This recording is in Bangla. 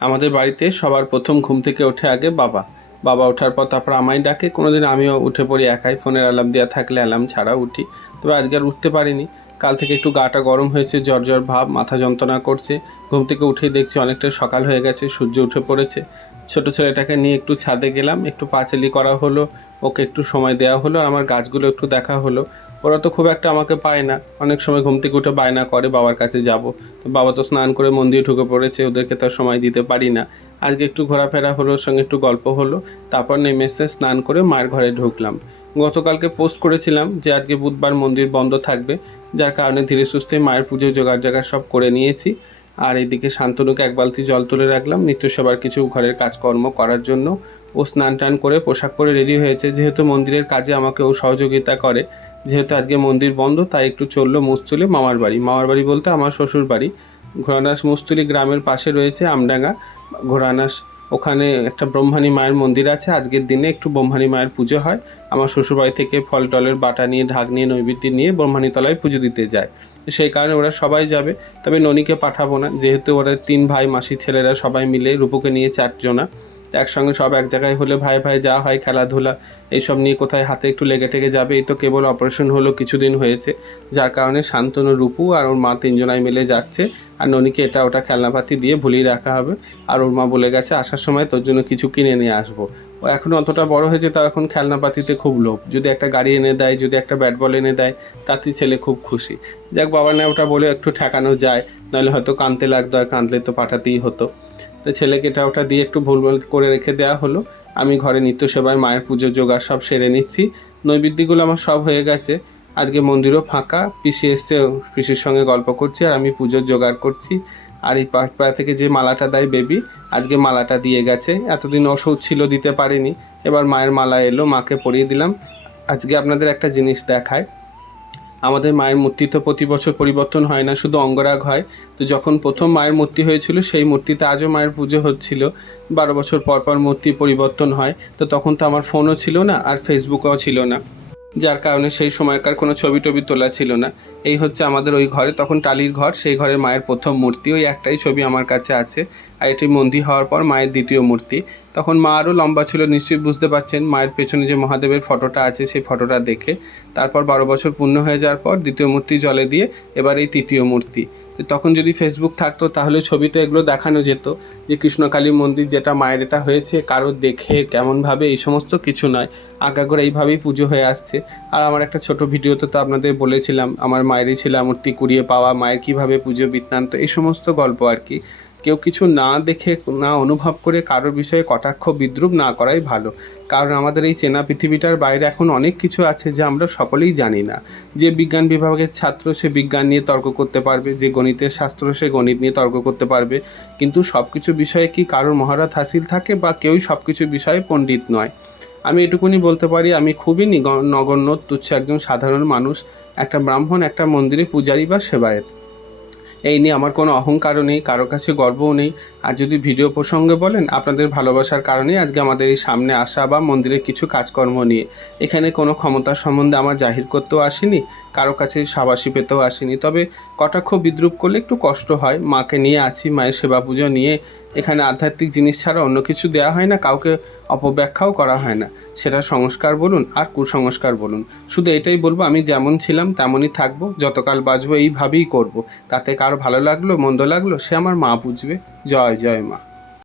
আমাদের বাড়িতে সবার প্রথম ঘুম থেকে ওঠে আগে বাবা। বাবা ওঠার পর তারপর আমায় ডাকে, কোনোদিন আমিও উঠে পড়ি একাই, ফোনের অ্যালার্ম দেওয়া থাকলে অ্যালার্ম ছাড়া উঠি। তবে আজকে আর উঠতে পারিনি। কাল থেকে একটু গাটা গরম হয়েছে, জ্বর জ্বর ভাব, মাথা যন্ত্রণা করছে। ঘুম থেকে উঠেই দেখছি অনেকটা সকাল হয়ে গেছে, সূর্য উঠে পড়েছে। ছোটো ছেলেটাকে নিয়ে একটু ছাদে গেলাম, একটু পাঁচালি করা হলো ওকে একটু সময় দেওয়া হলো আমার গাছগুলো একটু দেখা হলো। ওরা তো খুব একটা আমাকে পায় না। অনেক সময় ঘুম থেকে উঠে বায়না করে, বাবার কাছে যাব। তো বাবা তো স্নান করে মন্দিরে ঢুকে পড়েছে, ওদেরকে তো সময় দিতে পারি না। আজকে একটু ঘোরাফেরা হলো সঙ্গে একটু গল্প হলো। তারপর নেমে এসে স্নান করে মায়ের ঘরে ঢুকলাম। গতকালকে পোস্ট করেছিলাম যে আজকে বুধবার মন্দির বন্ধ থাকবে। যার কারণে ধীরে সুস্থে মায়ের পুজো জোগাড় জাগাড় সব করে নিয়েছি। আর এদিকে শান্তনুকে এক বালতি জল তুলে রাখলাম। নিত্য সবার কিছু ঘরের কাজকর্ম করার জন্য ও স্নান টান করে পোশাক পরে রেডি হয়েছে। যেহেতু মন্দিরের কাজে আমাকে ও সহযোগিতা করে, যেহেতু আজকে মন্দির বন্ধ, তাই একটু চলল মুস্তুলি মামার বাড়ি। মামার বাড়ি বলতে আমার শ্বশুর বাড়ি ঘোড়ানাস মুস্তুলি গ্রামের পাশে রয়েছে আমডাঙ্গা। ঘোড়ানাস ওখানে একটা ব্রহ্মাণী মায়ের মন্দির আছে, আজকের দিনে একটু ব্রহ্মাণী মায়ের পুজো হয়। আমার শ্বশুরবাড়ি থেকে ফল টলের বাটা নিয়ে, ঢাক নিয়ে, নৈবেদ্য নিয়ে ব্রহ্মাণী তলায় পুজো দিতে যায়। সেই কারণে ওরা সবাই যাবে। তবে ননীকে পাঠাবো না, যেহেতু ওরা তিন ভাই মাসি ছেলেরা সবাই মিলে রূপকে নিয়ে চারজনা। একসঙ্গে সব এক জায়গায় হলে ভাই ভাই যা হয়, খেলাধুলা, এইসব নিয়ে কোথায় হাতে একটু লেগে টেগে যাবে। এই তো কেবল অপারেশন হলো, কিছুদিন হয়েছে। যার কারণে শান্তনু, রূপু আর ওর মা তিনজনাই মিলে যাচ্ছে। আর ননীকে এটা ওটা খেলনাপাতি দিয়ে ভুলিয়ে রাখা হবে। আর ওর মা বলে গেছে, আসার সময় তোর জন্য কিছু কিনে নিয়ে আসব। ও এখন অতটা বড় হয়েছে তাও এখন খেলনাপাতিতে খুব লোভ। যদি একটা গাড়ি এনে দেয়, যদি একটা ব্যাট বল এনে দেয় তাতে ছেলে খুব খুশি। যাক, বাবা না ওটা বলে একটু ঠেকানো যায়, নাহলে হয়তো কাঁদতে লাগতো আর কাঁদলে তো পাঠাতেই হতো। তো ছেলেকে এটা ওটা দিয়ে একটু ভুল করে রেখে দেওয়া হলো। আমি ঘরে নিত্য সেবায় মায়ের পুজো, জোগাড় সব সেরে নিচ্ছি। নৈবেদ্যগুলো আমার সব হয়ে গেছে। আজকে মন্দিরও ফাঁকা, পিসি এসছে, পিসির সঙ্গে গল্প করছি আর আমি পুজোর জোগাড় করছি। আর এই পাড়া থেকে যে মালাটা দেয় বেবি, আজকে মালাটা দিয়ে গেছে। এতদিন ওষুধ ছিল, দিতে পারিনি। এবার মায়ের মালা এলো, মাকে পরিয়ে দিলাম। আজকে আপনাদের একটা জিনিস দেখায়। আমাদের মায়ের মূর্তি তো প্রতি বছর পরিবর্তন হয় না, শুধু অঙ্গরাগ হয়। তো যখন প্রথম মায়ের মূর্তি হয়েছিল, সেই মূর্তিতে আজও মায়ের পুজো হচ্ছিল। বারো বছর পর পর মূর্তি পরিবর্তন হয়। তো তখন তো আমার ফোনও ছিল না, আর ফেসবুকও ছিল না। যার কারণে সেই সময়কার কোনো ছবি টবি তোলা ছিল না। এই হচ্ছে আমাদের ওই ঘরে, তখন টালির ঘর, সেই ঘরে মায়ের প্রথম মূর্তি, ওই একটাই ছবি আমার কাছে আছে। আর এটি মন্দির হওয়ার পর মায়ের দ্বিতীয় মূর্তি। তখন মা আরও লম্বা ছিল, নিশ্চয়ই বুঝতে পারছেন, মায়ের পেছনে যে মহাদেবের ফটোটা আছে, সেই ফটোটা দেখে। তারপর বারো বছর পূর্ণ হয়ে যাওয়ার পর দ্বিতীয় মূর্তি জলে দিয়ে এবার এই তৃতীয় মূর্তি। তখন যদি ফেসবুক থাকতো, তাহলে ছবিতে এগুলো দেখানো যেত যে কৃষ্ণকালী মন্দির যেটা মায়ের এটা হয়েছে, কারও দেখে কেমনভাবে এই সমস্ত কিছু নয়। করে এইভাবেই পুজো হয়ে আসছে। আর আমার একটা ছোট ভিডিওতে তো আপনাদের বলেছিলাম, আমার মায়েরই ছিল মূর্তি কুড়িয়ে পাওয়া, মায়ের কীভাবে পুজো বৃত্তান্ত এই সমস্ত গল্প আর কি। কেউ কিছু না দেখে, না অনুভব করে কারোর বিষয়ে কটাক্ষ, বিদ্রুপ না করাই ভালো। কারণ আমাদের এই চেনা পৃথিবীটার বাইরে এখন অনেক কিছু আছে যা আমরা সকলেই জানি না। যে বিজ্ঞান বিভাগের ছাত্র সে বিজ্ঞান নিয়ে তর্ক করতে পারবে, যে গণিতের শাস্ত্র সে গণিত নিয়ে তর্ক করতে পারবে। কিন্তু সব কিছু বিষয়ে কি কারোর মহারত হাসিল থাকে বা কেউই সব কিছু বিষয়ে পণ্ডিত নয়? আমি এটুকুনি বলতে পারি, আমি খুবই নিগ- নগণ্য, তুচ্ছ একজন সাধারণ মানুষ, একটা ব্রাহ্মণ, একটা মন্দিরে পূজারী বা সেবায়েত। এই নিয়ে আমার কোনো অহংকারও নেই, কারও কাছে গর্বও নেই। আর যদি ভিডিও প্রসঙ্গে বলেন, আপনাদের ভালোবাসার কারণেই আজকে আমাদের এই সামনে আসা বা মন্দিরের কিছু কাজকর্ম নিয়ে। এখানে কোনো ক্ষমতা সম্বন্ধে আমার জাহির করতেও আসিনি, কারও কাছে সাবাসী পেতেও আসিনি। তবে কটাক্ষ বিদ্রুপ করলে একটু কষ্ট হয়। মাকে নিয়ে আছি, মায়ের সেবা পুজো নিয়ে এখানে আধ্যাত্মিক জিনিস ছাড়া অন্য কিছু দেওয়া হয় না, কাউকে অপব্যাখ্যাও করা হয় না। সেটা সংস্কার বলুন আর কুসংস্কার বলুন। শুধু এটাই বলব, আমি যেমন ছিলাম তেমনই থাকব, যতকাল বাঁচবো এইভাবেই করব। তাতে কারও ভালো লাগল, মন্দ লাগল, সে আমার মা বুঝবে। জয় জয় মা।